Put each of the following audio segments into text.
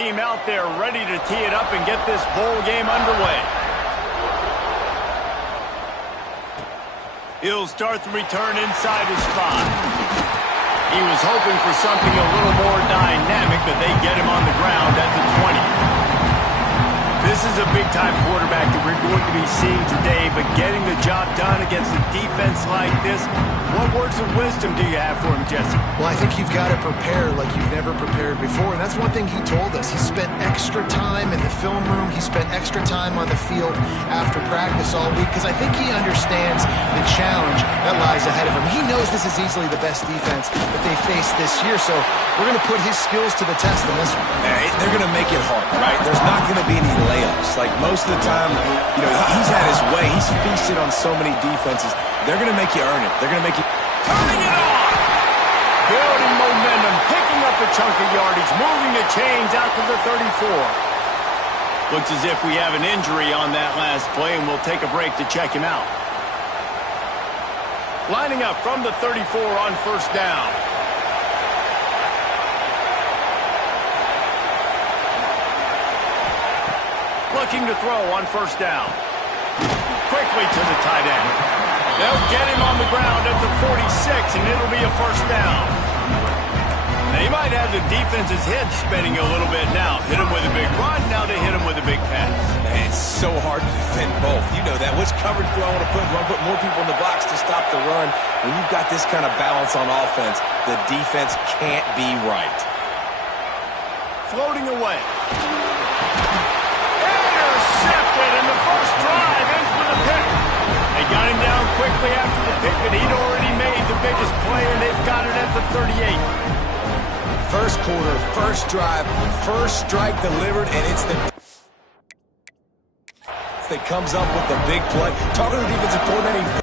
team out there ready to tee it up and get this bowl game underway. He'll start the return inside his spot. He was hoping for something a little more dynamic, but they get him on the ground at the 20. This is a big-time quarterback that we're going to be seeing today, but getting the job done against a defense like this, what words of wisdom do you have for him, Jesse? Well, I think you've got to prepare like you've never prepared before, and that's one thing he told us. He spent extra time in the film room. He spent extra time on the field after practice all week because I think he understands the challenge that lies ahead of him. He knows this is easily the best defense that they faced this year, so we're going to put his skills to the test in this one. They're going to make it hard, right? There's not going to be any layups. Like most of the time, you know, he's had his way. He's feasted on so many defenses. They're going to make you earn it. They're going to make you... Turning it on! Building momentum, picking up a chunk of yardage, moving the chains out to the 34. Looks as if we have an injury on that last play, and we'll take a break to check him out. Lining up from the 34 on first down. Looking to throw on first down. Quickly to the tight end. They'll get him on the ground at the 46, and it'll be a first down. They might have the defense's head spinning a little bit now. Hit him with a big run, now they hit him with a big pass. Man, it's so hard to defend both. You know that. Which coverage do I want to put? Do I put more people in the box to stop the run? When you've got this kind of balance on offense, the defense can't be right. Floating away. Intercepted, and the first drive ends with a pick. They got him down quickly after the pick, but he'd already made the biggest play, and they've got it at the 38. First quarter, first drive, first strike delivered, and it's the that comes up with the big play. Talking to the defensive coordinator,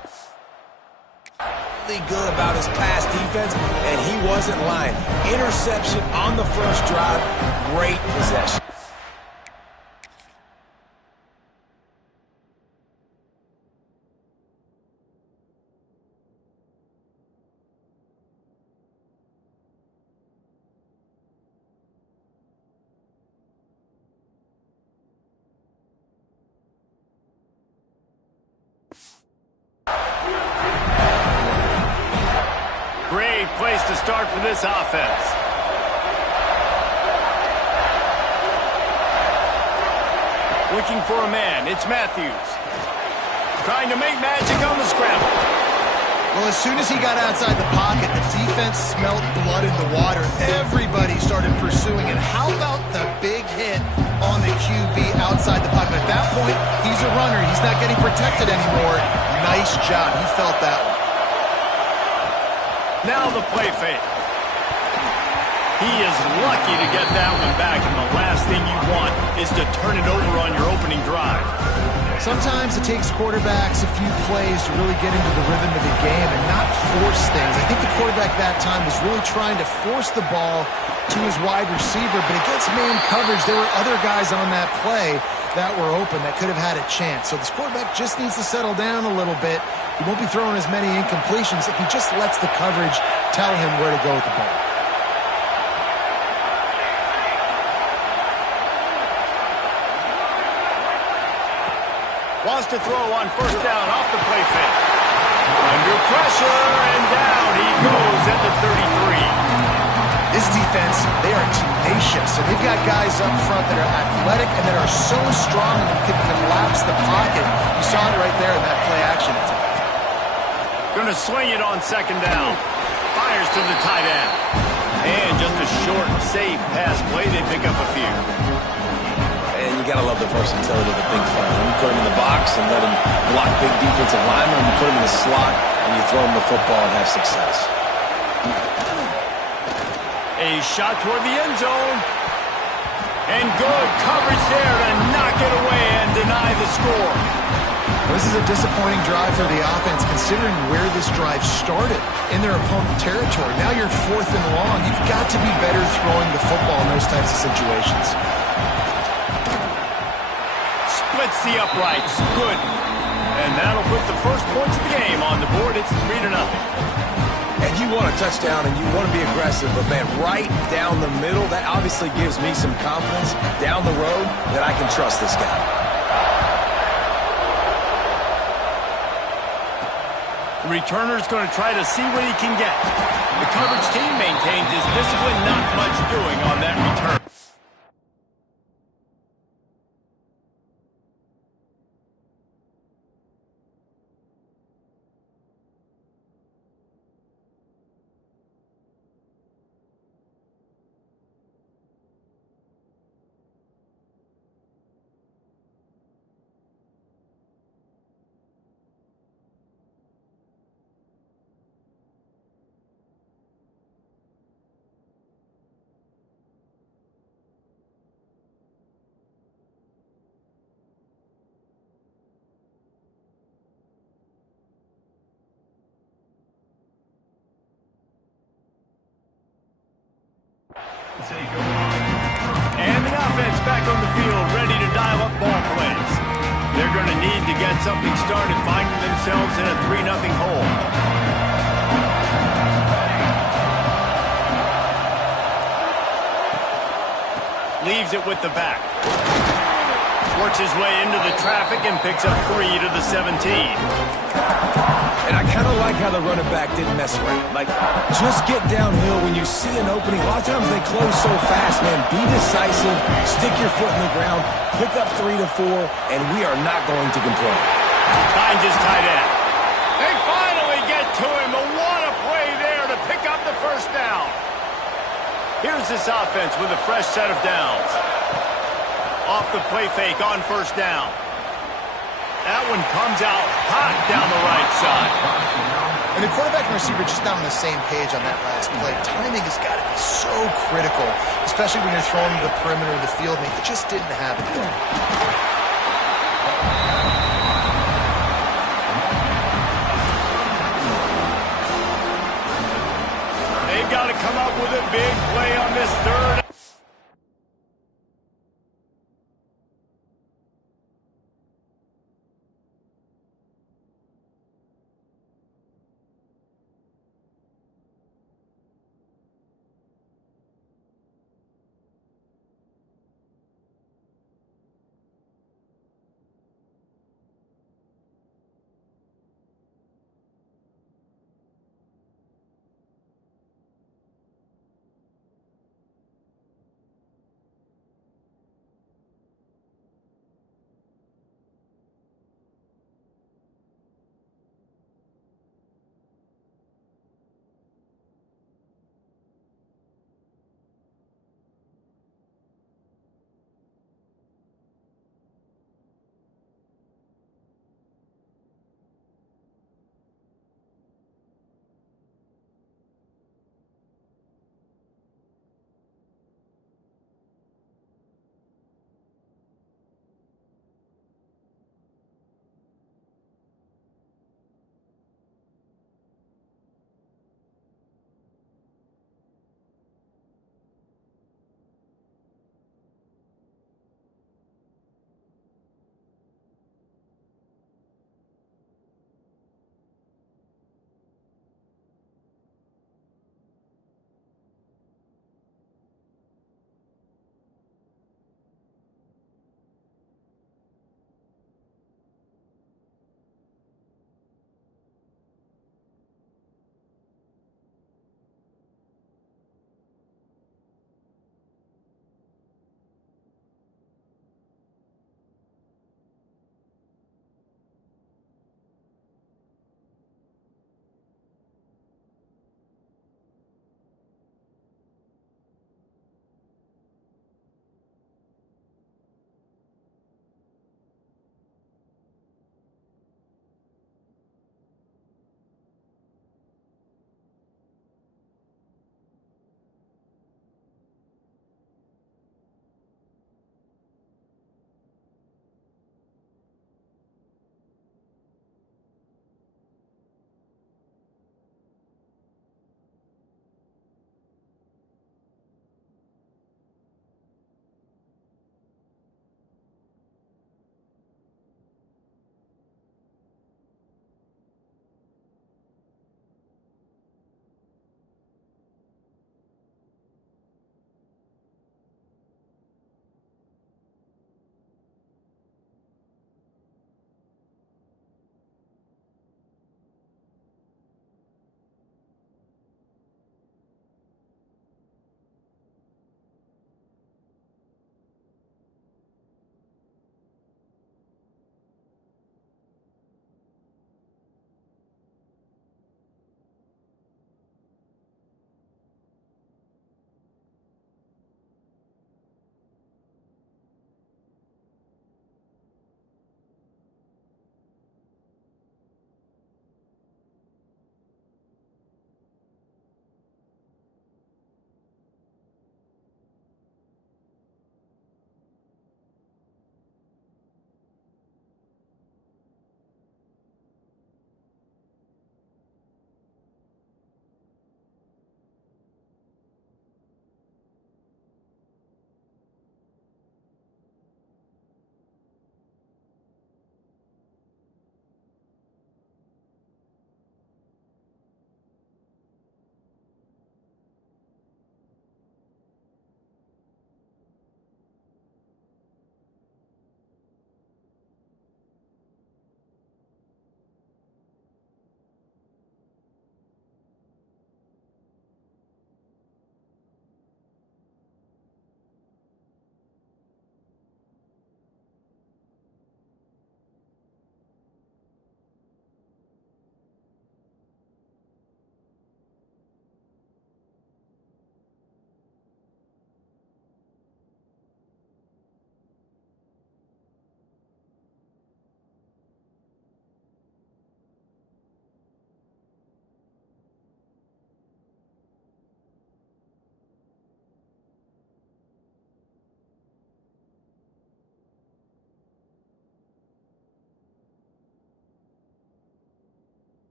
really good about his pass defense, and he wasn't lying. Interception on the first drive, great possession. Great place to start for this offense. Looking for a man. It's Matthews. Trying to make magic on the scramble. Well, as soon as he got outside the pocket, the defense smelled blood in the water. Everybody started pursuing it. How about the big hit on the QB outside the pocket? At that point, he's a runner. He's not getting protected anymore. Nice job. He felt that one. Now the play fake. He is lucky to get that one back, and the last thing you want is to turn it over on your opening drive. Sometimes it takes quarterbacks a few plays to really get into the rhythm of the game and not force things. I think the quarterback that time was really trying to force the ball to his wide receiver, but against man coverage, there were other guys on that play that were open that could have had a chance. So this quarterback just needs to settle down a little bit. He won't be throwing as many incompletions if he just lets the coverage tell him where to go with the ball. Wants to throw on first down off the play fake. Under pressure, and down he goes at the 33. This defense, they are tenacious, and they've got guys up front that are athletic and that are so strong and can collapse the pocket. You saw it right there in that play action attack. Going to swing it on second down. Fires to the tight end. And just a short, safe pass play. They pick up a few. And you got to love the versatility of the big fella. You put him in the box and let him block big defensive linemen. You put him in the slot and you throw him the football and have success. A shot toward the end zone. And good coverage there to knock it away and deny the score. This is a disappointing drive for the offense considering where this drive started in their opponent territory. Now you're 4th and long. You've got to be better throwing the football in those types of situations. Splits the uprights. Good. And that'll put the first points of the game on the board. It's 3-0. And you want a touchdown and you want to be aggressive, but, man, right down the middle, that obviously gives me some confidence down the road that I can trust this guy. The returner's going to try to see what he can get. The coverage team maintains his discipline, not much doing on that return. And the offense back on the field, ready to dial up ball plays. They're going to need to get something started, finding themselves in a 3-0 hole. Leaves it with the back. Works his way into the traffic and picks up 3 to the 17. And I kind of like how the running back didn't mess around. Like, just get downhill when you see an opening. A lot of times they close so fast, man. Be decisive, stick your foot in the ground, pick up 3 to 4, and we are not going to complain. Finds his tight end. They finally get to him, but what a play there to pick up the first down. Here's this offense with a fresh set of downs. Off the play fake on first down. That one comes out hot down the right side. And the quarterback and receiver just not on the same page on that last play. Timing has got to be so critical, especially when you're throwing to the perimeter of the field, and he just didn't have it. They've got to come up with a big play on this third.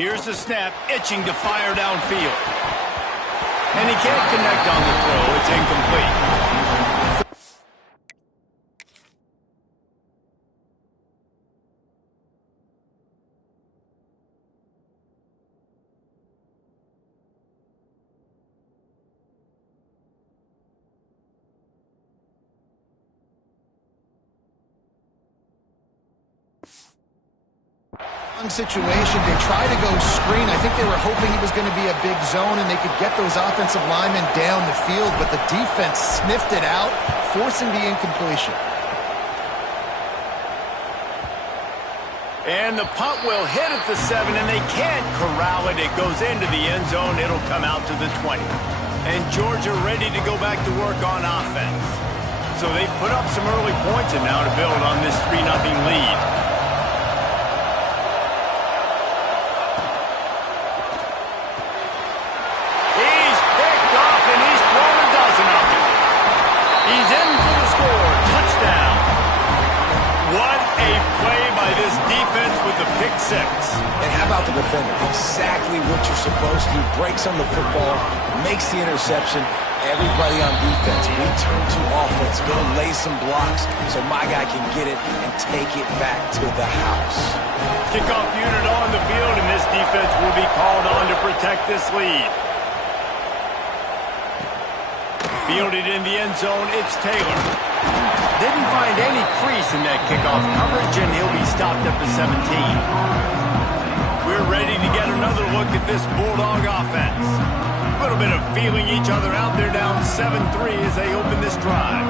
Here's the snap, itching to fire downfield. And he can't connect on the throw. It's incomplete. Situation, they try to go screen. I think they were hoping it was going to be a big zone and they could get those offensive linemen down the field, but the defense sniffed it out, forcing the incompletion. And the punt will hit at the 7, and they can't corral it. It goes into the end zone. It'll come out to the 20. And Georgia ready to go back to work on offense. So they put up some early points and now to build on this 3-0 lead. Pick 6. And how about the defender? Exactly what you're supposed to do. Breaks on the football, makes the interception. Everybody on defense, we turn to offense. Go lay some blocks so my guy can get it and take it back to the house. Kickoff unit on the field, and this defense will be called on to protect this lead. Fielded in the end zone, it's Taylor. Didn't find any crease in that kickoff coverage, and he'll be stopped at the 17. We're ready to get another look at this Bulldog offense. A little bit of feeling each other out there, down 7-3 as they open this drive.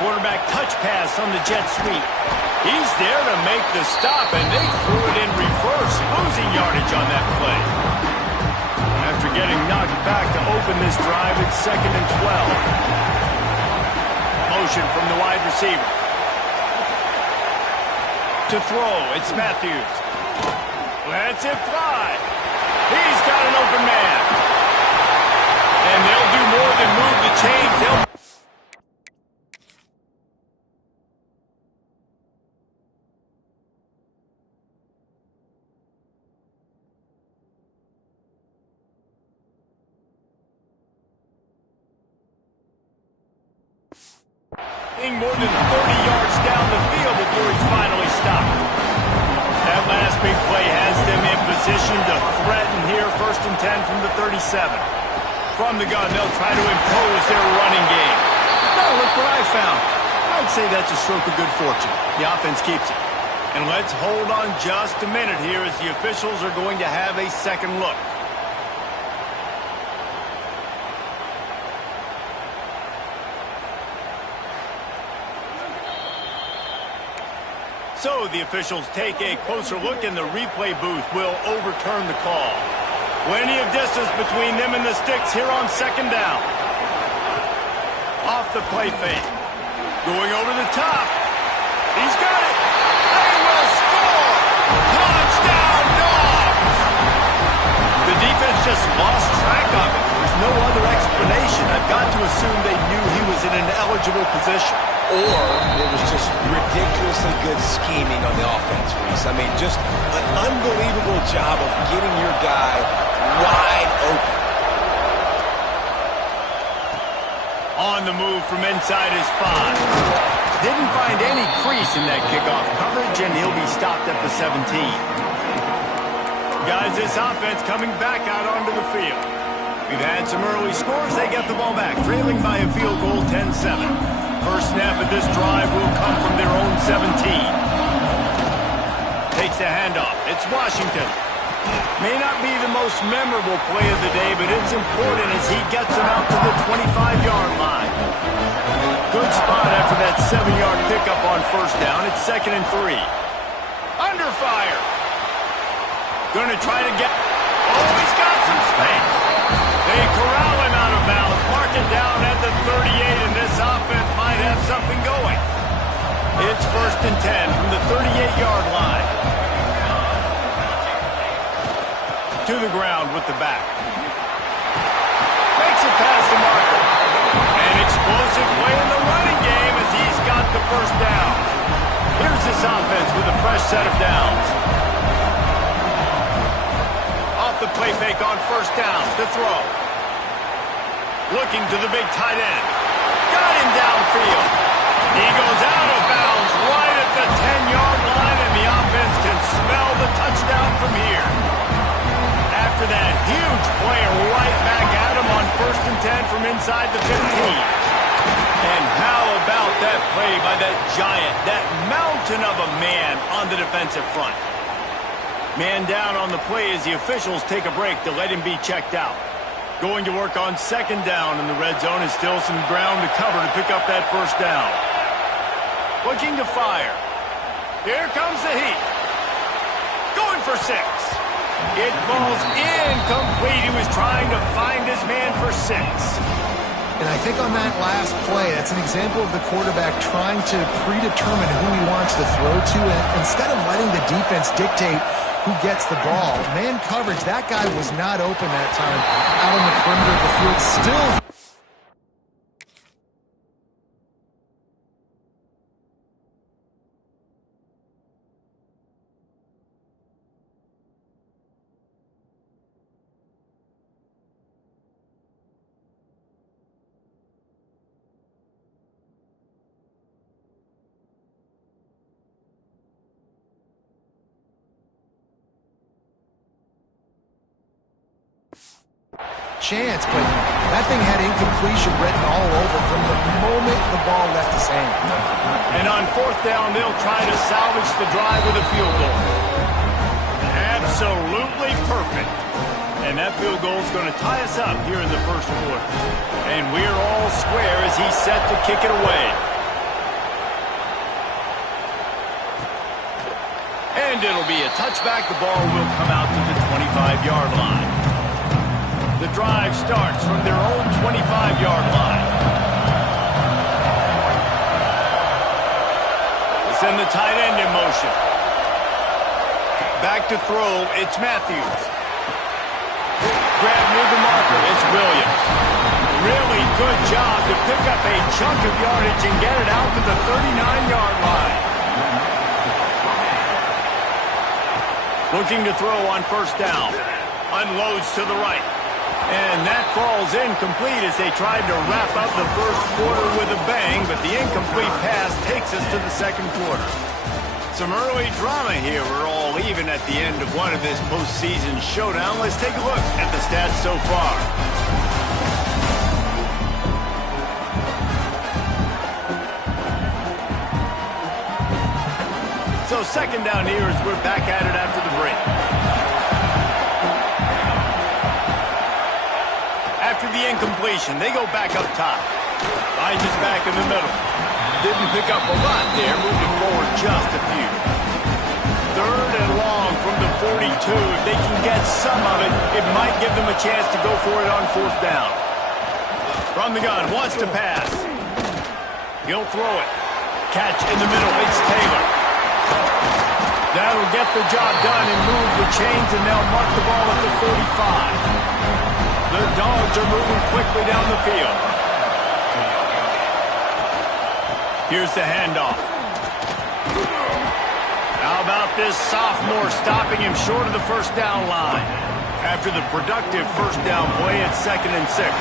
Quarterback touch pass on the jet sweep. He's there to make the stop, and they threw it in reverse, losing yardage on that play. After getting knocked back to open this drive, it's 2nd and 12. Motion from the wide receiver. To throw, it's Matthews. Lets it fly. He's got an open man. And they'll do more than move the chains. They'll more than 30 yards down the field before he's finally stopped. That last big play has them in position to threaten here, 1st and 10 from the 37. From the gun, they'll try to impose their running game. Now look what I found. I'd say that's a stroke of good fortune. The offense keeps it. And let's hold on just a minute here as the officials are going to have a second look. So the officials take a closer look, and the replay booth will overturn the call. Plenty of distance between them and the sticks here on 2nd down. Off the play fake. Going over the top. He's got it. They will score. Touchdown, Dogs! The defense just lost track of it. There's no other explanation. I've got to assume they knew he was in an eligible position. Or it was just ridiculously good scheming on the offense, Reese. I mean, just an unbelievable job of getting your guy wide open. On the move from inside his 5. Didn't find any crease in that kickoff coverage, and he'll be stopped at the 17. Guys, this offense coming back out onto the field. We've had some early scores. They get the ball back, trailing by a field goal, 10-7. First snap of this drive will come from their own 17. Takes the handoff. It's Washington. May not be the most memorable play of the day, but it's important as he gets them out to the 25-yard line. Good spot after that 7-yard pickup on 1st down. It's 2nd and 3. Under fire. Gonna try to get... Oh, he's got some space. They corral him out of bounds. Mark it down at the 38, and this offense might have something going. It's 1st and 10 from the 38-yard line. To the ground with the back. Makes it past the marker. An explosive play in the running game as he's got the first down. Here's this offense with a fresh set of downs. Off the play fake on first down to throw. Looking to the big tight end. Got him downfield. He goes out of bounds right at the 10-yard line, and the offense can smell the touchdown from here. After that huge play, right back at him on 1st and 10 from inside the 15. And how about that play by that giant, that mountain of a man on the defensive front? Man down on the play as the officials take a break to let him be checked out. Going to work on 2nd down in the red zone, is still some ground to cover to pick up that first down. Looking to fire. Here comes the heat. Going for 6. It falls incomplete. He was trying to find his man for 6. And I think on that last play, that's an example of the quarterback trying to predetermine who he wants to throw to, and instead of letting the defense dictate who gets the ball. Man coverage, that guy was not open that time out on the perimeter of the field. Still chance, but that thing had incompletion written all over from the moment the ball left his hand. And on 4th down, they'll try to salvage the drive with a field goal. Absolutely perfect. And that field goal is going to tie us up here in the first quarter. And we're all square as he's set to kick it away. And it'll be a touchback. The ball will come out to the 25-yard line. The drive starts from their own 25-yard line. They send the tight end in motion. Back to throw, it's Matthews. Grab near the marker, it's Williams. Really good job to pick up a chunk of yardage and get it out to the 39-yard line. Looking to throw on 1st down. Unloads to the right. And that falls incomplete as they tried to wrap up the first quarter with a bang, but the incomplete pass takes us to the 2nd quarter. Some early drama here. We're all even at the end of one of this postseason showdown. Let's take a look at the stats so far. So 2nd down here as we're back at it after the break. After the incompletion, they go back up top. Finds us back in the middle. Didn't pick up a lot there, moving forward just a few. 3rd and long from the 42. If they can get some of it, it might give them a chance to go for it on 4th down. From the gun, wants to pass. He'll throw it. Catch in the middle, it's Taylor. That'll get the job done and move the chains, and they'll mark the ball at the 45. The Dogs are moving quickly down the field. Here's the handoff. How about this sophomore stopping him short of the 1st down line? After the productive 1st down play, it's 2nd and 6.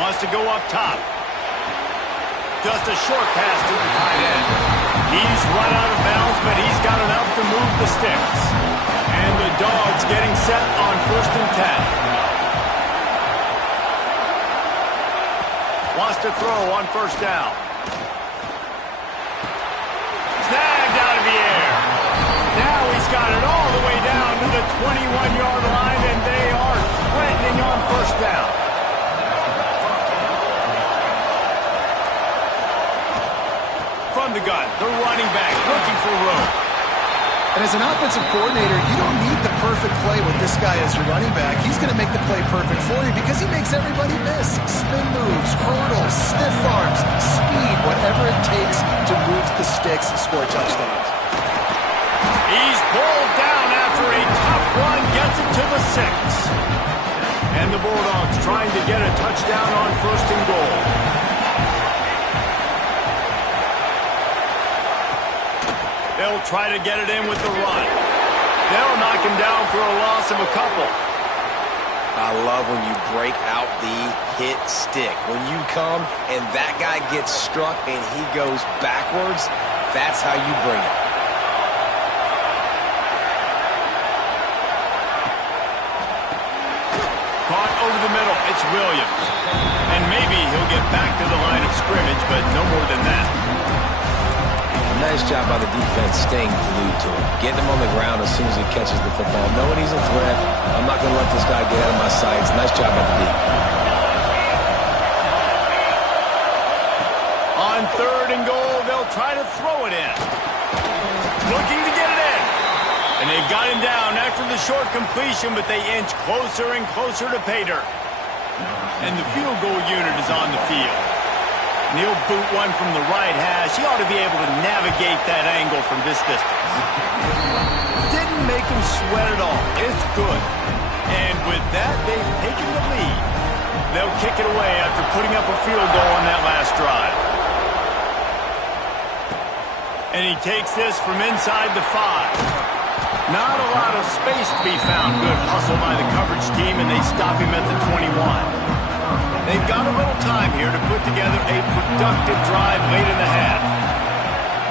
Wants to go up top. Just a short pass to the tight end. He's run out of bounds, but he's got enough to move the sticks. And the Dogs getting set on 1st and 10. Wants to throw on 1st down. Snagged out of the air. Now he's got it all the way down to the 21-yard line, and they are threatening on 1st down. From the gun, the running back looking for room. And as an offensive coordinator, you don't need the perfect play with this guy as your running back. He's going to make the play perfect for you because he makes everybody miss. Spin moves, hurdles, stiff arms, speed, whatever it takes to move the sticks and score touchdowns. He's pulled down after a tough run, gets it to the 6. And the Bulldogs trying to get a touchdown on 1st and goal. They'll try to get it in with the run. They'll knock him down for a loss of a couple. I love when you break out the hit stick. When you come and that guy gets struck and he goes backwards, that's how you bring it. Caught over the middle. It's Williams. And maybe he'll get back to the line of scrimmage, but no more than that. Nice job by the defense staying glued to him. Getting him on the ground as soon as he catches the football. Knowing he's a threat, I'm not going to let this guy get out of my sights. Nice job by the D. On 3rd and goal, they'll try to throw it in. Looking to get it in. And they've got him down after the short completion, but they inch closer and closer to pay dirt. And the field goal unit is on the field. And he'll boot one from the right hash. He ought to be able to navigate that angle from this distance. Didn't make him sweat at all. It's good. And with that, they've taken the lead. They'll kick it away after putting up a field goal on that last drive. And he takes this from inside the 5. Not a lot of space to be found. Good hustle by the coverage team, and they stop him at the 21. They've got a little time here to put together a productive drive late in the half.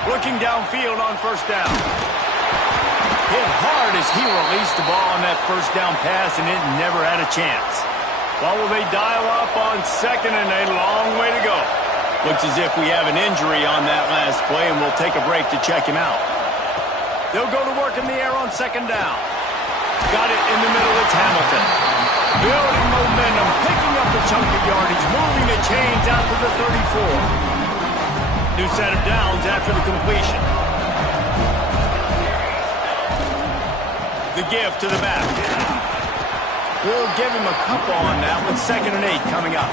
Looking downfield on 1st down. Hit hard as he released the ball on that 1st down pass, and it never had a chance. Well, will they dial up on 2nd and a long way to go? Looks as if we have an injury on that last play, and we'll take a break to check him out. They'll go to work in the air on 2nd down. Got it in the middle, it's Hamilton. Building momentum, picking up a chunk of yardage, moving the chains out to the 34. New set of downs after the completion. The give to the back. We'll give him a couple on that with 2nd and 8 coming up.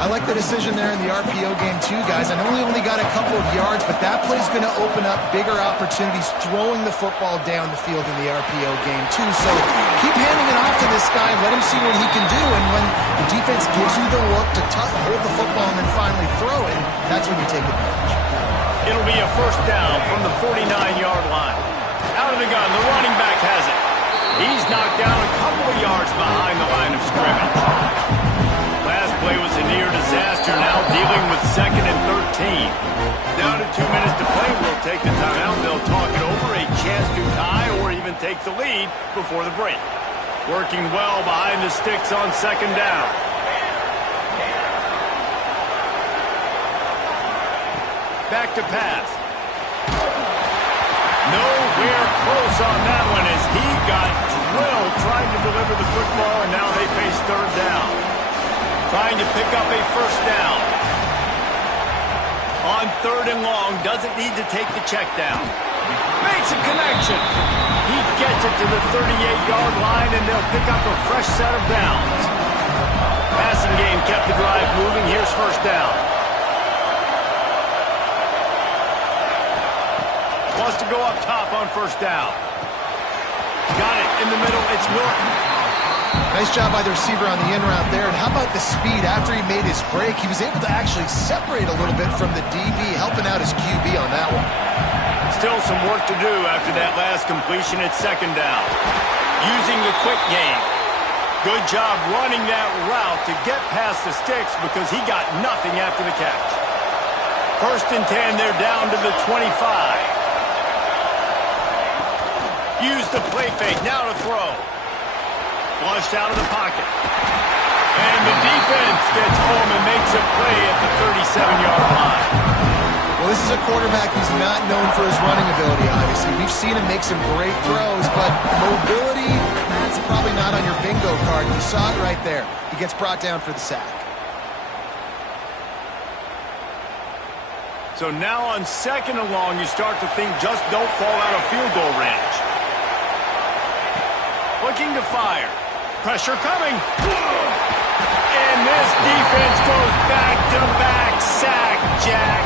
I like the decision there in the RPO game too, guys. I know he only got a couple of yards, but that play's going to open up bigger opportunities throwing the football down the field in the RPO game too. So keep handing it off to this guy, let him see what he can do, and when the defense gives you the look to hold the football and then finally throw it, that's when you take advantage. It'll be a 1st down from the 49-yard line. Out of the gun, the running back has it. He's knocked down a couple of yards behind the line of scrimmage. Last play was a near disaster, now dealing with 2nd and 13. Down to 2 minutes to play, we'll take the timeout. They'll talk it over, a chance to tie or even take the lead before the break. Working well behind the sticks on 2nd down. Back to pass. Nowhere close on that one as he got drilled trying to deliver the football, and now they face 3rd down. Trying to pick up a 1st down. On 3rd and long, doesn't need to take the check down. Makes a connection. He gets it to the 38-yard line, and they'll pick up a fresh set of downs. Passing game kept the drive moving. Here's 1st down. Wants to go up top on 1st down. Got it in the middle. It's Norton. Nice job by the receiver on the in route there. And how about the speed after he made his break? He was able to actually separate a little bit from the DB, helping out his QB on that one. Still some work to do after that last completion at 2nd down. Using the quick game. Good job running that route to get past the sticks because he got nothing after the catch. 1st and 10, they're down to the 25. Use the play fake, now to throw. Flushed out of the pocket. And the defense gets home and makes a play at the 37-yard line. Well, this is a quarterback who's not known for his running ability, obviously. We've seen him make some great throws, but mobility, that's probably not on your bingo card. You saw it right there. He gets brought down for the sack. So now on 2nd and long, you start to think just don't fall out of field goal range. Looking to fire. Pressure coming. And this defense goes back-to-back sack, Jack.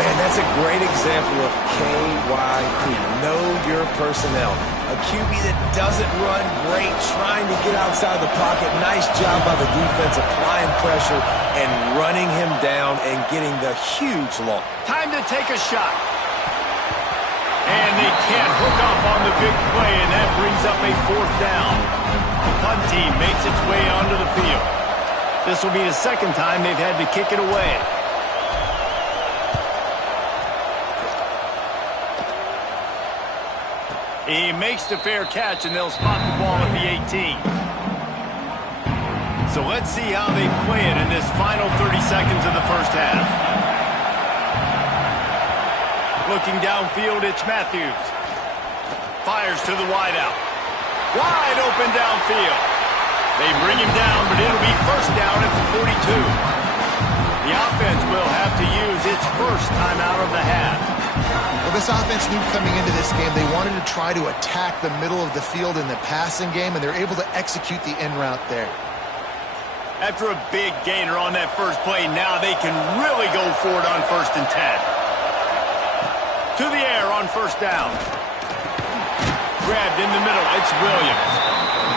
Man, That's a great example of KYP, know your personnel. A QB that doesn't run great, trying to get outside the pocket. Nice job by the defense applying pressure and running him down and getting the huge loss. Time to take a shot. And they can't hook up on the big play, and that brings up a 4th down. The punt team makes its way onto the field. This will be the 2nd time they've had to kick it away. He makes the fair catch, and they'll spot the ball at the 18. So let's see how they play it in this final 30 seconds of the first half. Looking downfield, it's Matthews. Fires to the wideout. Wide open downfield. They bring him down, but it'll be 1st down at the 42. The offense will have to use its first timeout of the half. Well, this offense knew coming into this game they wanted to try to attack the middle of the field in the passing game, and they're able to execute the in route there. After a big gainer on that first play, now they can really go for it on 1st and 10. To the air on 1st down. Grabbed in the middle, it's Williams.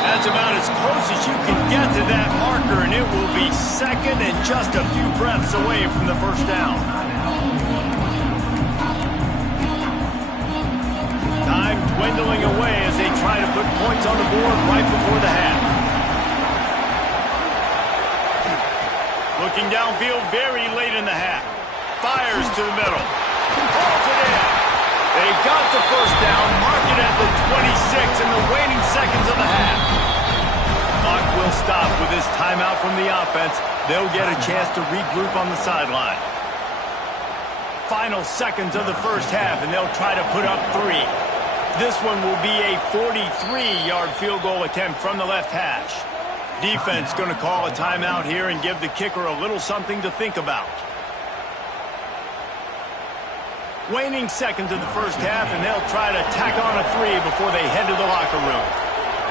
That's about as close as you can get to that marker, and it will be 2nd and just a few breaths away from the 1st down. Time dwindling away as they try to put points on the board right before the half. Looking downfield very late in the half. Fires to the middle. Pulls it in. They got the 1st down, mark it at the 26 in the waning seconds of the half. Clock will stop with this timeout from the offense. They'll get a chance to regroup on the sideline. Final seconds of the first half, and they'll try to put up 3. This one will be a 43-yard field goal attempt from the left hash. Defense going to call a timeout here and give the kicker a little something to think about. Waning seconds of the first half, and they'll try to tack on a 3 before they head to the locker room.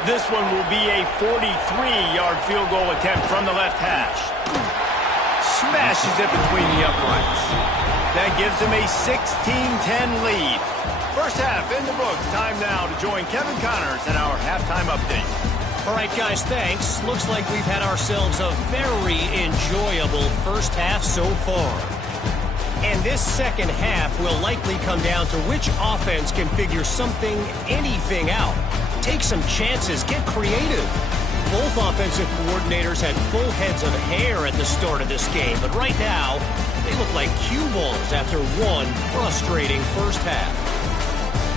This one will be a 43-yard field goal attempt from the left hash. Smashes it between the uprights. That gives them a 16-10 lead. First half in the books. Time now to join Kevin Connors in our halftime update. All right, guys, thanks. Looks like we've had ourselves a very enjoyable first half so far. And this 2nd half will likely come down to which offense can figure something, anything out. Take some chances, get creative. Both offensive coordinators had full heads of hair at the start of this game, but right now, they look like cue balls after one frustrating first half.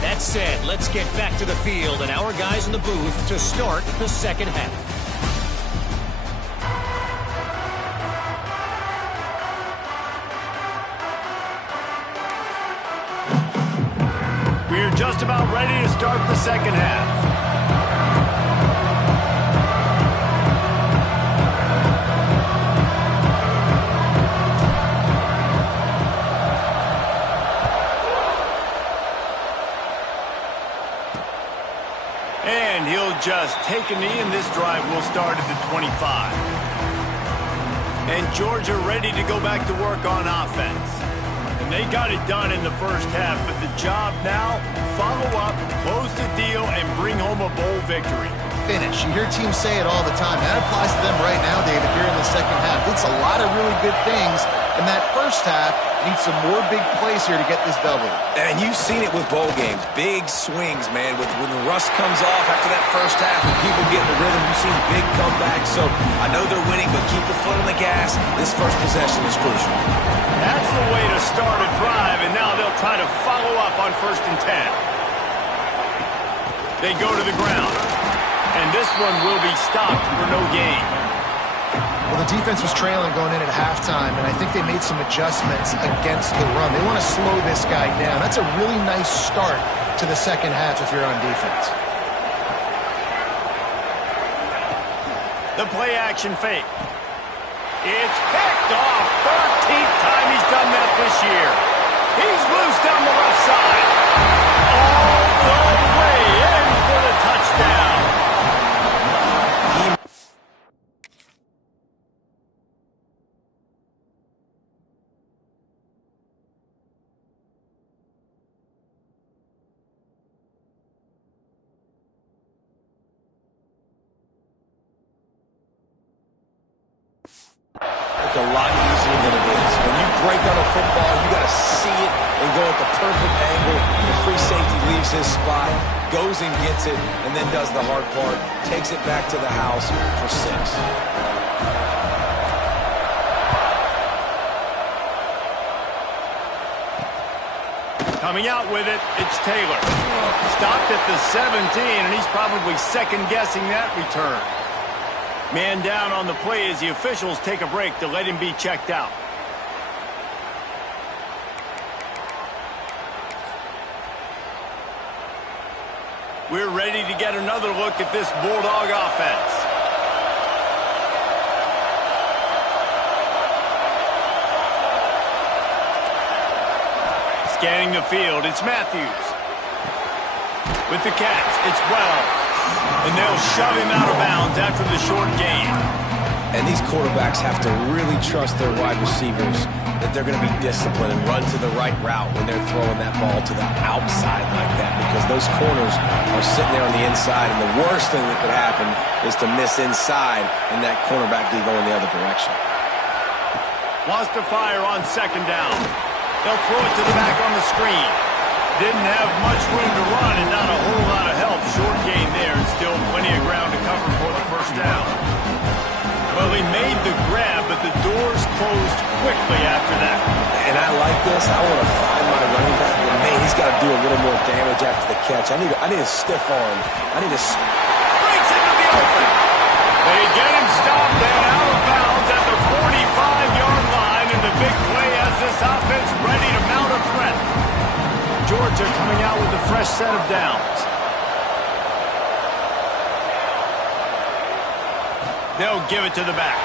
That said, let's get back to the field and our guys in the booth to start the 2nd half. We're just about ready to start the 2nd half. And he'll just take a knee, and this drive will start at the 25. And Georgia ready to go back to work on offense. And they got it done in the first half, but the job now, follow up, close the deal, and bring home a bowl victory. Finish. You hear teams say it all the time. That applies to them right now, David, here in the 2nd half. It's a lot of really good things. In that first half, need some more big plays here to get this double. And you've seen it with bowl games. Big swings, man. When the rust comes off after that first half and people get in the rhythm, you've seen big comebacks. So I know they're winning, but keep the foot on the gas. This first possession is crucial. That's the way to start a drive, and now they'll try to follow up on 1st and 10. They go to the ground, and this one will be stopped for no gain. Well, the defense was trailing going in at halftime, and I think they made some adjustments against the run. They want to slow this guy down. That's a really nice start to the 2nd half if you're on defense. The play action fake. It's picked off. 13th time he's done that this year. He's loose down the left side. All the way in for the touchdown. look a lot easier than it is. When you break on a football, you got to see it and go at the perfect angle. The free safety leaves his spot, goes and gets it, and then does the hard part, takes it back to the house for 6. Coming out with it, it's Taylor. Stopped at the 17, and he's probably second-guessing that return. Man down on the play as the officials take a break to let him be checked out. We're ready to get another look at this Bulldog offense. Scanning the field, it's Matthews. With the catch, it's Wells. And they'll shove him out of bounds after the short gain. And these quarterbacks have to really trust their wide receivers that they're going to be disciplined and run to the right route when they're throwing that ball to the outside like that, because those corners are sitting there on the inside, and the worst thing that could happen is to miss inside and that cornerback be going the other direction. Wants to fire on second down. They'll throw it to the back on the screen. Didn't have much room to run and not a whole lot of help. Short gain there and still plenty of ground to cover for the first down. Well, he made the grab, but the doors closed quickly after that. And I like this. I want to find my running back. But man, he's got to do a little more damage after the catch. I need a stiff arm. I need a... Breaks into the open. They get him stopped and out of bounds at the 45-yard line, and the big play has this offense ready to mount a threat. Georgia coming out with a fresh set of downs. They'll give it to the back.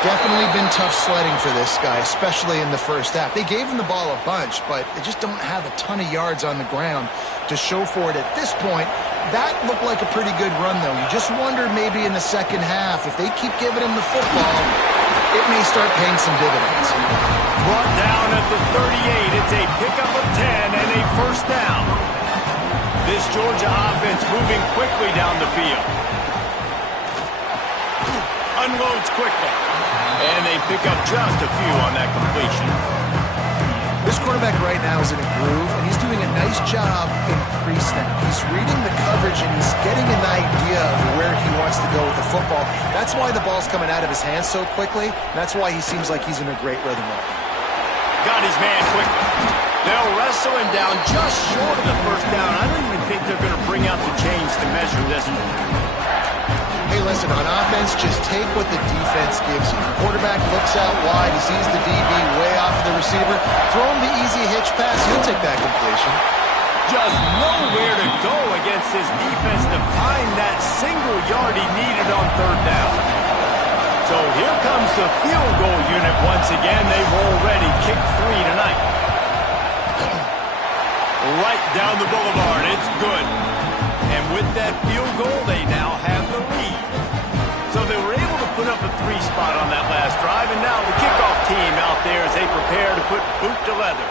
Definitely been tough sledding for this guy, especially in the first half. They gave him the ball a bunch, but they just don't have a ton of yards on the ground to show for it at this point. That looked like a pretty good run, though. You just wonder maybe in the second half, if they keep giving him the football, it may start paying some dividends. Brought down at the 38. It's a pickup of 10 and a first down. This Georgia offense moving quickly down the field. Unloads quickly. And they pick up just a few on that completion. This quarterback right now is in a groove, and he's doing a nice job in pre-snap. He's reading the coverage, and he's getting an idea of where he wants to go with the football. That's why the ball's coming out of his hands so quickly. That's why he seems like he's in a great rhythm right now. Got his man quickly. They'll wrestle him down just short of the first down. I don't even think they're going to bring out the chains to measure this one. Hey, listen, on offense, just take what the defense gives you. The quarterback looks out wide. He sees the DB way off of the receiver. Throw him the easy hitch pass. He'll take that completion. Just nowhere to go against this defense to find that single yard he needed on third down. So here comes the field goal unit once again. They've already kicked 3 tonight. Right down the boulevard. It's good. And with that field goal, they now have the lead. So they were able to put up a 3 spot on that last drive, and now the kickoff team out there as they prepare to put boot to leather.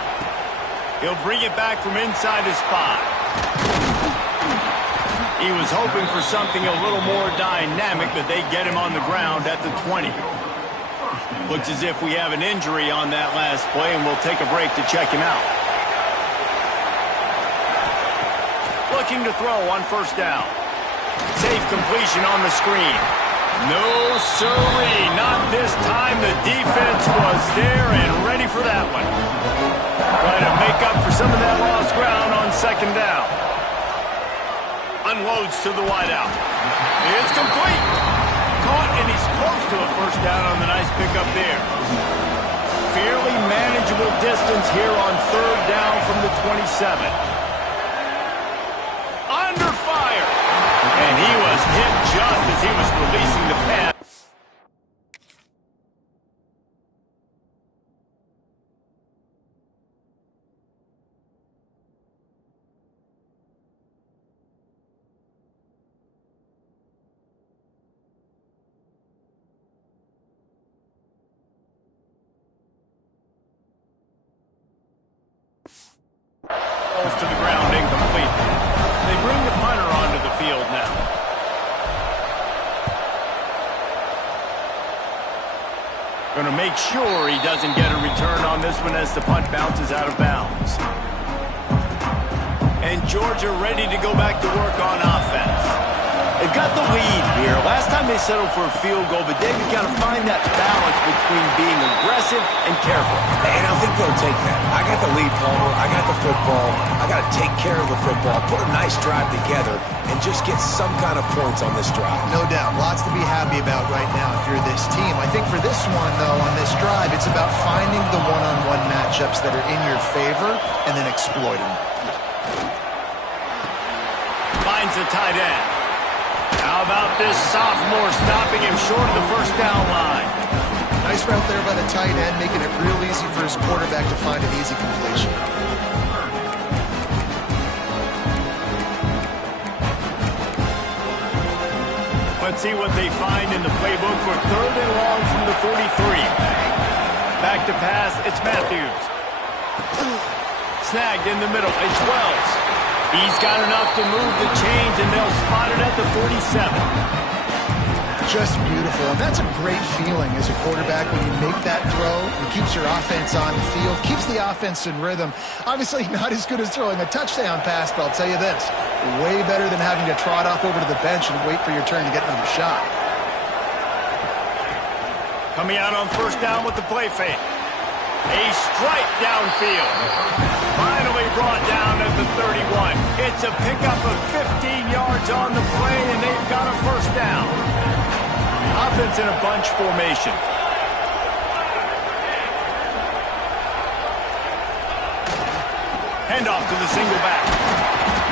He'll bring it back from inside his 5. He was hoping for something a little more dynamic, but they get him on the ground at the 20. Looks as if we have an injury on that last play, and we'll take a break to check him out. Looking to throw on first down. Safe completion on the screen. No sirree, not this time. The defense was there and ready for that one. Trying to make up for some of that lost ground on second down. Unloads to the wideout. It's complete. Caught, and he's close to a first down on the nice pickup there. Fairly manageable distance here on third down from the 27. Under fire. And he was hit just as he was releasing the pass. Falls to the ground, incomplete. They bring the punter onto the field now. Going to make sure he doesn't get a return on this one as the punt bounces out of bounds. And Georgia ready to go back to work on offense. They've got the lead here. Last time they settled for a field goal, but David got to find that balance between being aggressive and careful. And I think they'll take that. I got the lead, Palmer. I got the football. I got to take care of the football, put a nice drive together, and just get some kind of points on this drive. No doubt. Lots to be happy about right now if you're this team. I think for this one, though, on this drive, it's about finding the one-on-one matchups that are in your favor and then exploiting them. Finds the tight end. How about this sophomore stopping him short of the first down line? Nice route there by the tight end, making it real easy for his quarterback to find an easy completion. Let's see what they find in the playbook for 3rd and long from the 43. Back to pass, it's Matthews. Snagged in the middle, it's Wells. He's got enough to move the chains, and they'll spot it at the 47. Just beautiful. And that's a great feeling as a quarterback when you make that throw. It keeps your offense on the field, keeps the offense in rhythm. Obviously not as good as throwing a touchdown pass, but I'll tell you this, way better than having to trot off over to the bench and wait for your turn to get another shot. Coming out on first down with the play fake. A strike downfield. Finally brought down at the 31. It's a pickup of 15 yards on the play, and they've got a first down. Offense in a bunch formation. Handoff to the single back.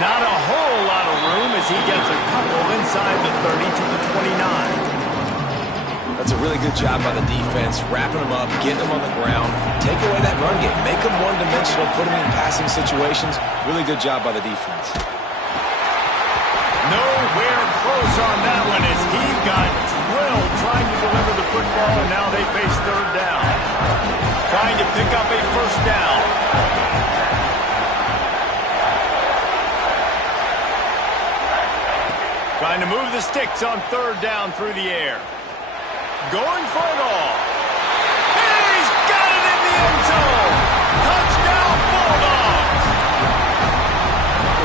Not a whole lot of room as he gets a couple inside the 30 to the 29. That's a really good job by the defense, wrapping them up, getting them on the ground, take away that run game, make them one-dimensional, put them in passing situations. Really good job by the defense. Nowhere close on that one as he got drilled trying to deliver the football, and now they face 3rd down. Trying to pick up a first down. Trying to move the sticks on 3rd down through the air. Going for it all. And he's got it in the end zone. Touchdown, Bulldogs.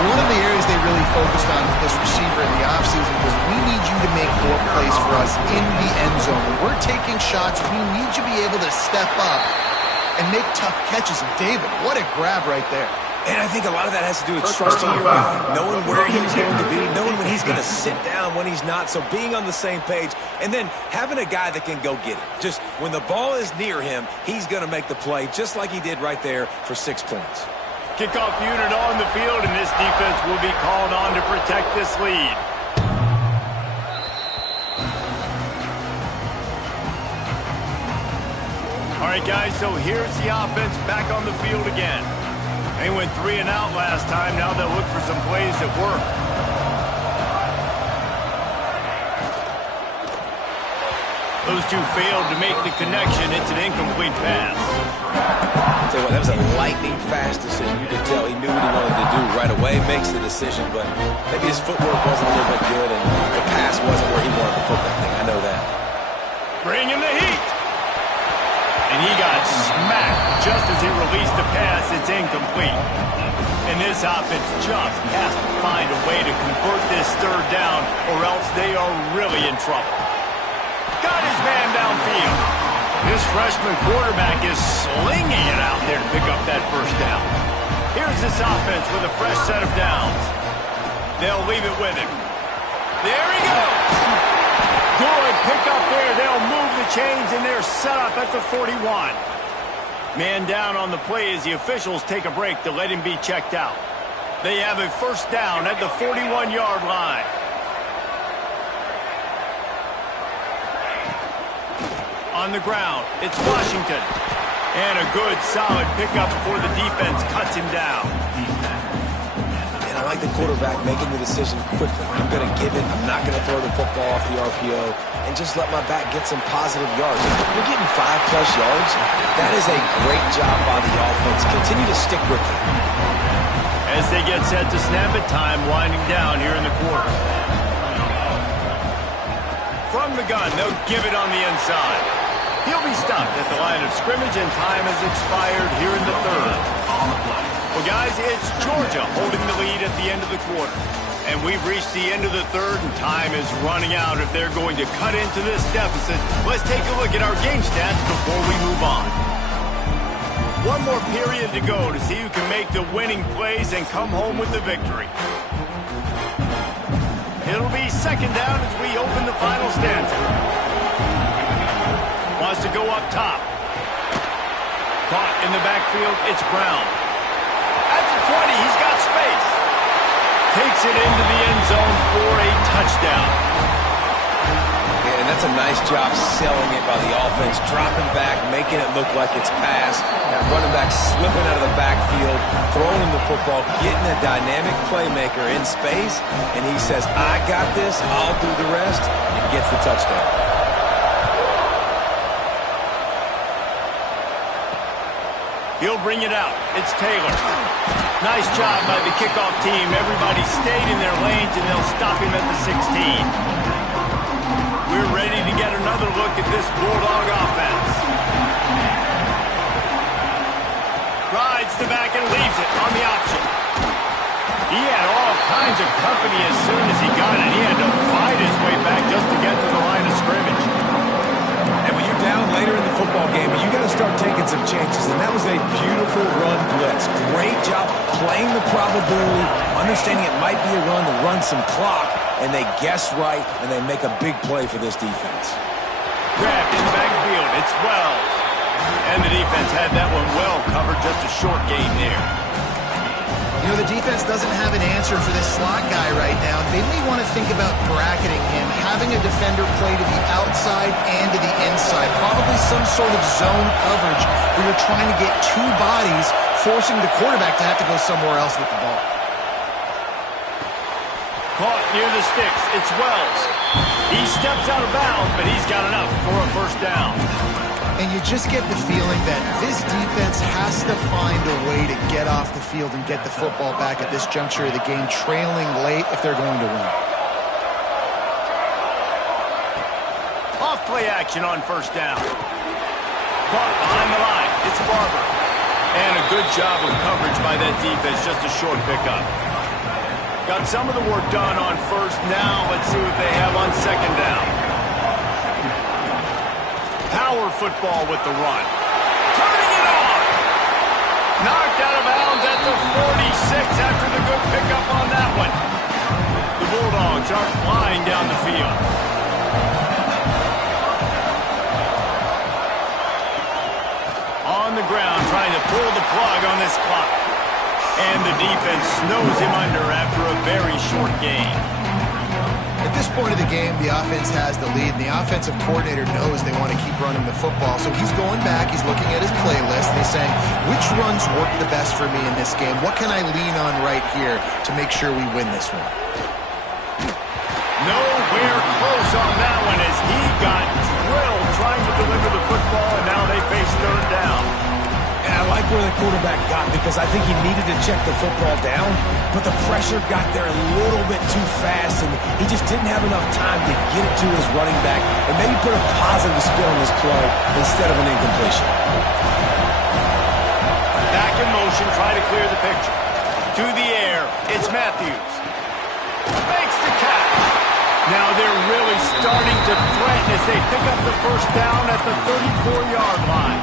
One of the areas they really focused on with this receiver in the offseason was we need you to make more plays for us in the end zone. When we're taking shots, we need you to be able to step up and make tough catches. And David, what a grab right there. And I think a lot of that has to do with trusting your guy, knowing where he's going to be, knowing when he's going to sit down, when he's not, so being on the same page, and then having a guy that can go get it. Just when the ball is near him, he's going to make the play, just like he did right there for 6 points. Kickoff unit on the field, and this defense will be called on to protect this lead. All right, guys, so here's the offense back on the field again. They went 3 and out last time. Now they'll look for some plays that work. Those two failed to make the connection. It's an incomplete pass. I'll tell you what, that was a lightning-fast decision. You could tell he knew what he wanted to do right away. Makes the decision, but maybe his footwork wasn't a little bit good, and the pass wasn't where he wanted to put that thing. I know that. Bring in the heat. And he got smacked just as he released the pass. It's incomplete. And this offense just has to find a way to convert this 3rd down, or else they are really in trouble. Got his man downfield. This freshman quarterback is slinging it out there to pick up that first down. Here's this offense with a fresh set of downs. They'll leave it with him. There he goes. Good pick up there. They'll move the chains, and they're set up at the 41. Man down on the play as the officials take a break to let him be checked out. They have a first down at the 41-yard line. On the ground, it's Washington. And a good, solid pickup before the defense cuts him down. I like the quarterback making the decision quickly. I'm going to give it. I'm not going to throw the football off the RPO and just let my back get some positive yards. If you're getting 5+ yards, that is a great job by the offense. Continue to stick with it. As they get set to snap it, time winding down here in the quarter. From the gun, they'll give it on the inside. He'll be stopped at the line of scrimmage, and time has expired here in the third. Well, guys, it's Georgia holding the lead at the end of the quarter. And we've reached the end of the third, and time is running out if they're going to cut into this deficit. Let's take a look at our game stats before we move on. One more period to go to see who can make the winning plays and come home with the victory. It'll be second down as we open the final stanza. Wants to go up top. Caught in the backfield, it's Brown. At the 20, he's got space. Takes it into the end zone for a touchdown. Yeah, and that's a nice job selling it by the offense, dropping back, making it look like it's pass. That running back slipping out of the backfield, throwing him the football, getting a dynamic playmaker in space, and he says, I got this, I'll do the rest, and gets the touchdown. He'll bring it out. It's Taylor. Nice job by the kickoff team. Everybody stayed in their lanes, and they'll stop him at the 16. We're ready to get another look at this Bulldog offense. Rides the back and leaves it on the option. He had all kinds of company as soon as he got it. He had to fight his way back just to get to the line of scrimmage. And when you're down later in the football game, you got to start taking some chances, and that was a beautiful run blitz. Great job playing the probability, understanding it might be a run to run some clock, and they guess right, and they make a big play for this defense. Grabbed in the backfield, it's Wells. And the defense had that one well covered, just a short gain there. You know, the defense doesn't have an answer for this slot guy right now. They may want to think about bracketing him, having a defender play to the outside and to the inside. Probably some sort of zone coverage where you're trying to get two bodies, forcing the quarterback to have to go somewhere else with the ball. Caught near the sticks. It's Wells. He steps out of bounds, but he's got enough for a first down. And you just get the feeling that this defense has to find a way to get off the field and get the football back at this juncture of the game, trailing late if they're going to win. Off play action on first down. Caught behind the line. It's Barber. And a good job of coverage by that defense, just a short pickup. Got some of the work done on first. Now let's see what they have on second down. Power football with the run. Turning it on. Knocked out of bounds at the 46 after the good pickup on that one. The Bulldogs are flying down the field. On the ground, trying to pull the plug on this clock. And the defense snows him under after a very short game. At this point of the game, the offense has the lead, and the offensive coordinator knows they want to keep running the football. So he's going back, he's looking at his playlist, and he's saying, which runs work the best for me in this game? What can I lean on right here to make sure we win this one? Nowhere close on that one as he got drilled trying to deliver the football, and now they face third down. And I like where the quarterback got, because I think he needed to check the football down, but the pressure got there a little bit too fast, and he just didn't have enough time to get it to his running back and maybe put a positive spin on his play instead of an incompletion. Back in motion, try to clear the picture. To the air, it's Matthews. Makes the catch. Now they're really starting to threaten as they pick up the first down at the 34-yard line.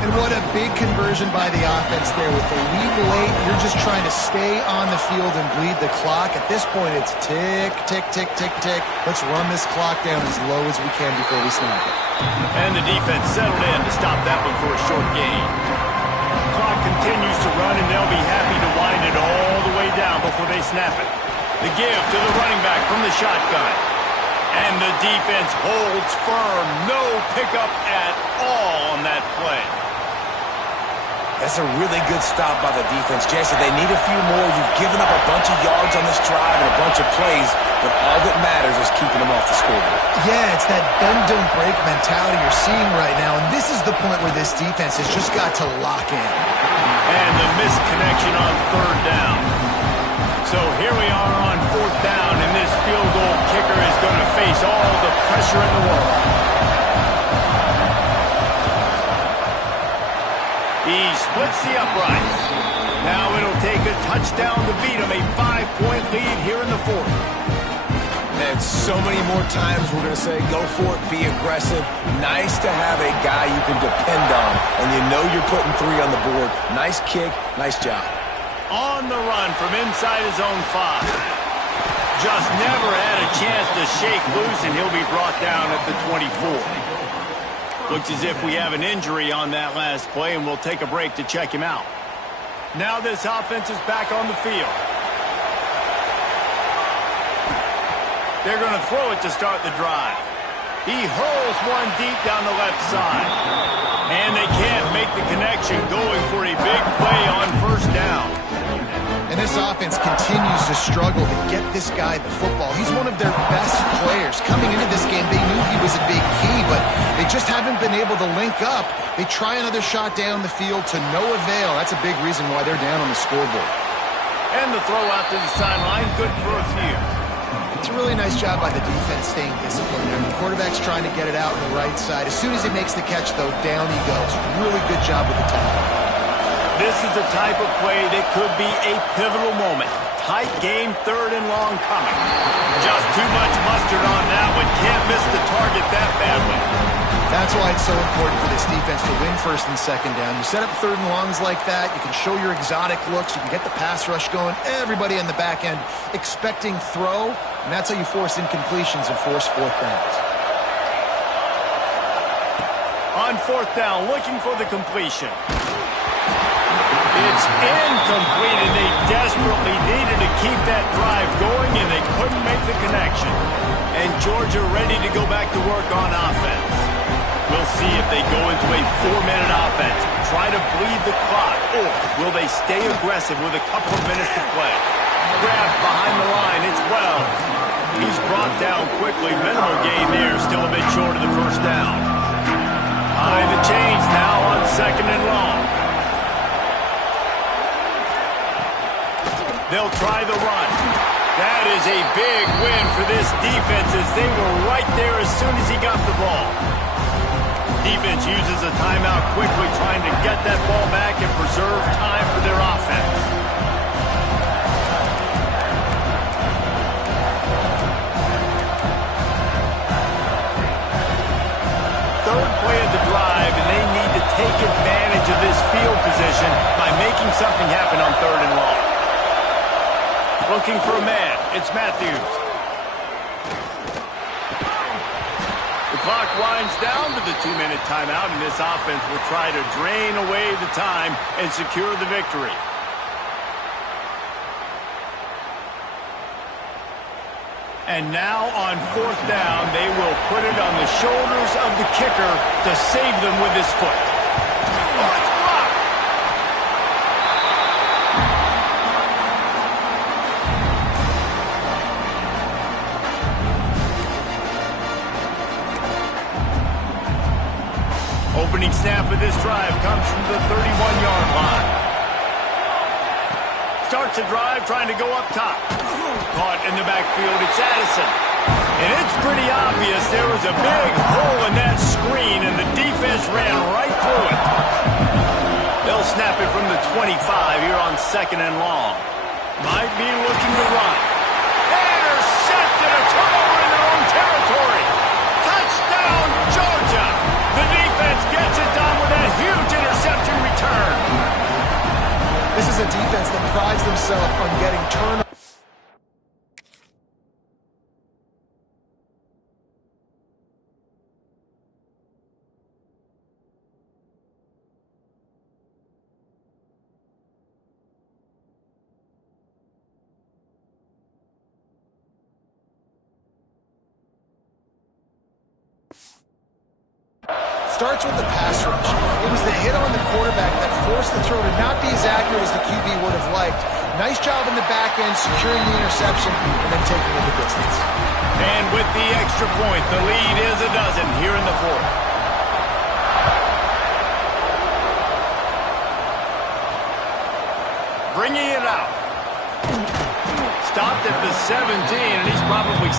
And what a big conversion by the offense there. With the lead late, you're just trying to stay on the field and bleed the clock. At this point, it's tick, tick, tick, tick, tick. Let's run this clock down as low as we can before we snap it. And the defense settled in to stop that one for a short gain. Clock continues to run, and they'll be happy to wind it all the way down before they snap it. The give to the running back from the shotgun. And the defense holds firm. No pickup at all on that play. That's a really good stop by the defense. Jason, they need a few more. You've given up a bunch of yards on this drive and a bunch of plays, but all that matters is keeping them off the scoreboard. Yeah, it's that bend, don't break mentality you're seeing right now, and this is the point where this defense has just got to lock in. And the missed connection on third down. So here we are on fourth down, and this field goal kicker is going to face all the pressure in the world. He splits the uprights. Now it'll take a touchdown to beat him. A 5-point lead here in the fourth. And so many more times we're going to say, go for it, be aggressive. Nice to have a guy you can depend on, and you know you're putting 3 on the board. Nice kick, nice job. On the run from inside his own 5. Just never had a chance to shake loose, and he'll be brought down at the 24. Looks as if we have an injury on that last play, and we'll take a break to check him out. Now this offense is back on the field. They're going to throw it to start the drive. He hurls one deep down the left side. And they can't make the connection, going for a big play on first down. And this offense continues to struggle to get this guy the football. He's one of their best players. Coming into this game, they knew he was a big key, but they just haven't been able to link up. They try another shot down the field to no avail. That's a big reason why they're down on the scoreboard. And the throw out to the sideline, good for a few. It's a really nice job by the defense staying disciplined there. The quarterback's trying to get it out on the right side. As soon as he makes the catch, though, down he goes. Really good job with the tackle. This is the type of play that could be a pivotal moment. Tight game, 3rd and long coming. Just too much mustard on that one. Can't miss the target that badly. That's why it's so important for this defense to win 1st and 2nd down. You set up 3rd and longs like that, you can show your exotic looks, you can get the pass rush going, everybody on the back end expecting throw, and that's how you force incompletions and force 4th downs. On 4th down, looking for the completion. It's incomplete, and they desperately needed to keep that drive going, and they couldn't make the connection. And Georgia ready to go back to work on offense. We'll see if they go into a 4-minute offense, try to bleed the clock, or will they stay aggressive with a couple of minutes to play? Grabbed behind the line, it's Wells. He's brought down quickly, minimal gain there, still a bit short of the first down. High the chains now on 2nd and long. They'll try the run. That is a big win for this defense as they were right there as soon as he got the ball. Defense uses a timeout quickly, trying to get that ball back and preserve time for their offense. Third play of the drive, and they need to take advantage of this field position by making something happen on 3rd and long. Looking for a man, it's Matthews. The clock winds down to the 2-minute timeout, and this offense will try to drain away the time and secure the victory. And now on 4th down, they will put it on the shoulders of the kicker to save them with his foot. Oh, it's blocked! Opening snap of this drive comes from the 31-yard line. Starts a drive trying to go up top. Caught in the backfield, it's Addison. And it's pretty obvious there was a big hole in that screen, and the defense ran right through it. They'll snap it from the 25 here on 2nd and long. Might be looking to run. Intercepted, a turnover in their own territory. Touchdown, Georgia. The defense gets it done with a huge interception return. This is a defense that prides themselves on getting turnovers. Starts with the pass rush. It was the hit on the quarterback that forced the throw to not be as accurate as the QB would have liked. Nice job in the back end, securing the interception, and then taking it the distance. And with the extra point, the lead is a dozen here in the fourth. Bringing it out. Stopped at the 17, and he's probably...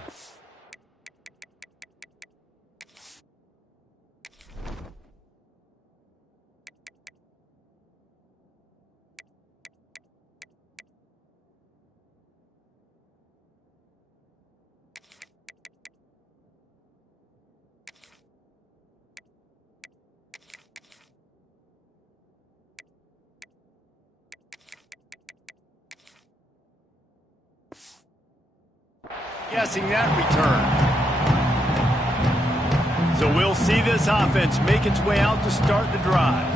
Guessing that return. So we'll see this offense make its way out to start the drive.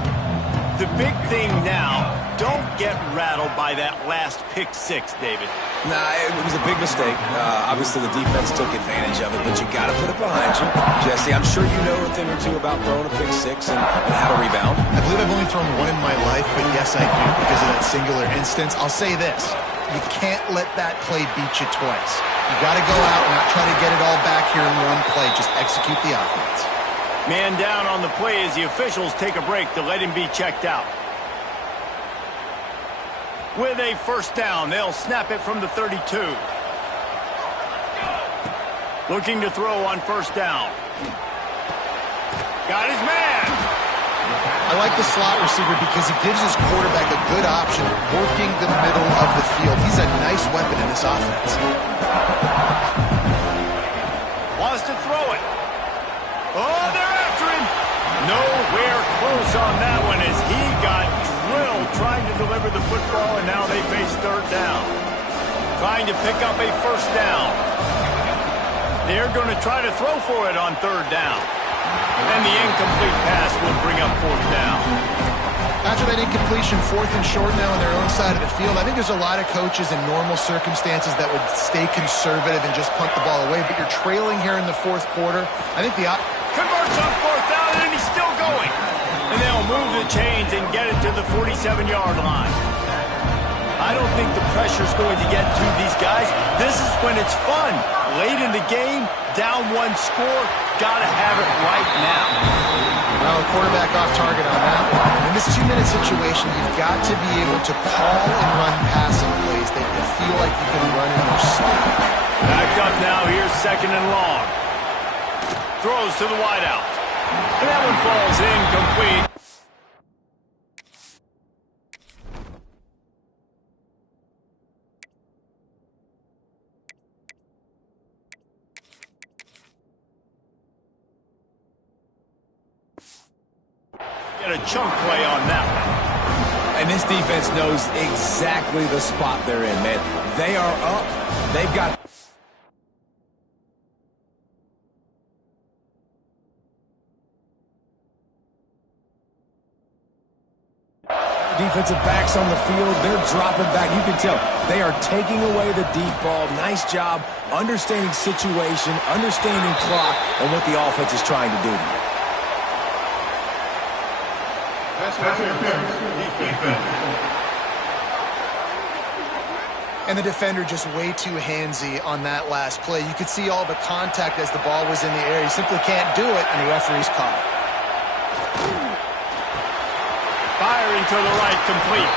The big thing now, don't get rattled by that last pick six, David. Nah, it was a big mistake. Obviously, the defense took advantage of it, but you got to put it behind you. Jesse, I'm sure you know a thing or two about throwing a pick six and how to rebound. I believe I've only thrown one in my life, but yes, I do because of that singular instance. I'll say this. You can't let that play beat you twice. You got to go out and not try to get it all back here in one play. Just execute the offense. Man down on the play as the officials take a break to let him be checked out. With a first down, they'll snap it from the 32. Looking to throw on first down. Got his man. I like the slot receiver because he gives his quarterback a good option working the middle of the field. He's a nice weapon in this offense. Wants to throw it. Oh, they're after him. Nowhere close on that one as he got drilled trying to deliver the football, and now they face third down. Trying to pick up a first down. They're going to try to throw for it on third down. And the incomplete pass will bring up fourth down. After that incompletion, fourth and short now on their own side of the field, I think there's a lot of coaches in normal circumstances that would stay conservative and just punt the ball away, but you're trailing here in the fourth quarter. I think converts on fourth down, and he's still going. And they'll move the chains and get it to the 47-yard line. I don't think the pressure's going to get to these guys. This is when it's fun. Late in the game, down one score, got to have it right now. Well, quarterback off target on that one. In this two-minute situation, you've got to be able to call and run passing plays that you feel like you can run in your sleep. Backed up now, here's second and long. Throws to the wideout. And that one falls incomplete. Get a chunk play on that one. And this defense knows exactly the spot they're in, man. They are up. They've got... defensive backs on the field, they're dropping back. You can tell they are taking away the deep ball. Nice job understanding situation, understanding clock, and what the offense is trying to do to you. And the defender just way too handsy on that last play. You could see all the contact as the ball was in the air. He simply can't do it, and the referee's caught it. Firing to the right, complete.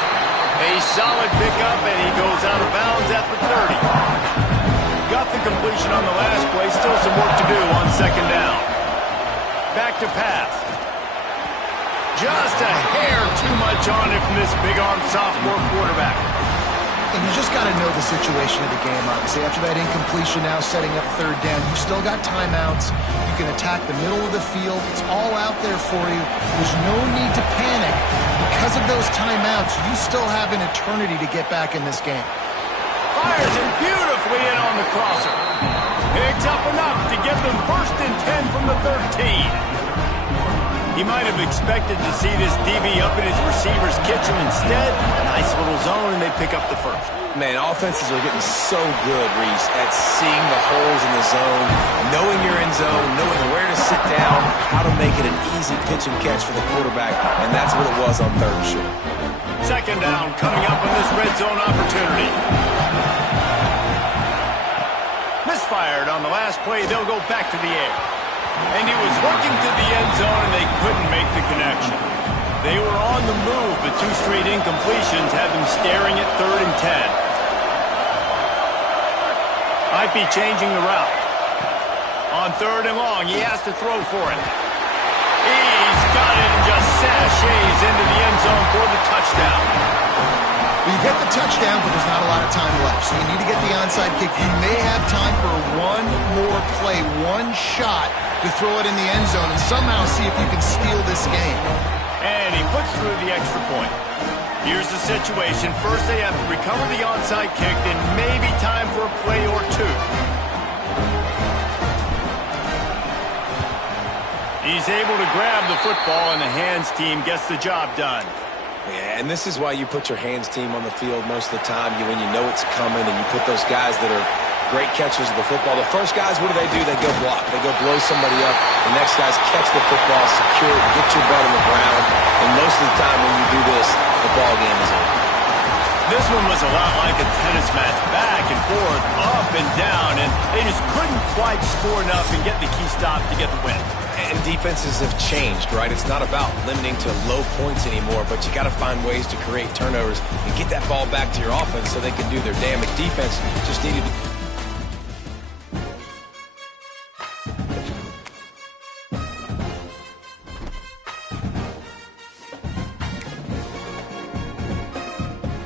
A solid pickup, and he goes out of bounds at the 30. Got the completion on the last play. Still some work to do on second down. Back to pass. Just a hair too much on it from this big-armed sophomore quarterback. And you just got to know the situation of the game, obviously. After that incompletion now setting up third down, you still got timeouts. You can attack the middle of the field. It's all out there for you. There's no need to panic. Because of those timeouts, you still have an eternity to get back in this game. Fires it beautifully in on the crosser. Picks up enough to get them first and 10 from the 13. He might have expected to see this DB up in his receiver's kitchen. Instead, nice little zone, and they pick up the first. Man, offenses are getting so good, Reese, at seeing the holes in the zone, knowing you're in zone, knowing where to sit down, how to make it an easy pitch and catch for the quarterback, and that's what it was on third and short. Second down coming up on this red zone opportunity. Misfired on the last play. They'll go back to the air. And he was working to the end zone, and they couldn't make the connection. They were on the move, but two straight incompletions had them staring at third and 10. Might be changing the route. On third and long, he has to throw for it. He's got it and just sashays into the end zone for the touchdown. Well, you get the touchdown, but there's not a lot of time left, so you need to get the onside kick. You may have time for one more play, one shot to throw it in the end zone and somehow see if you can steal this game. And he puts through the extra point. Here's the situation. First, they have to recover the onside kick, then maybe time for a play or two. He's able to grab the football, and the hands team gets the job done. Yeah, and this is why you put your hands team on the field most of the time when you know it's coming, and you put those guys that are great catchers of the football. The first guys, what do? They go block. They go blow somebody up. The next guys catch the football, secure it, get your butt on the ground. And most of the time when you do this, the ball game is over. This one was a lot like a tennis match, back and forth, up and down, and they just couldn't quite score enough and get the key stop to get the win. And defenses have changed, right? It's not about limiting to low points anymore, but you got to find ways to create turnovers and get that ball back to your offense so they can do their damage. Defense just needed to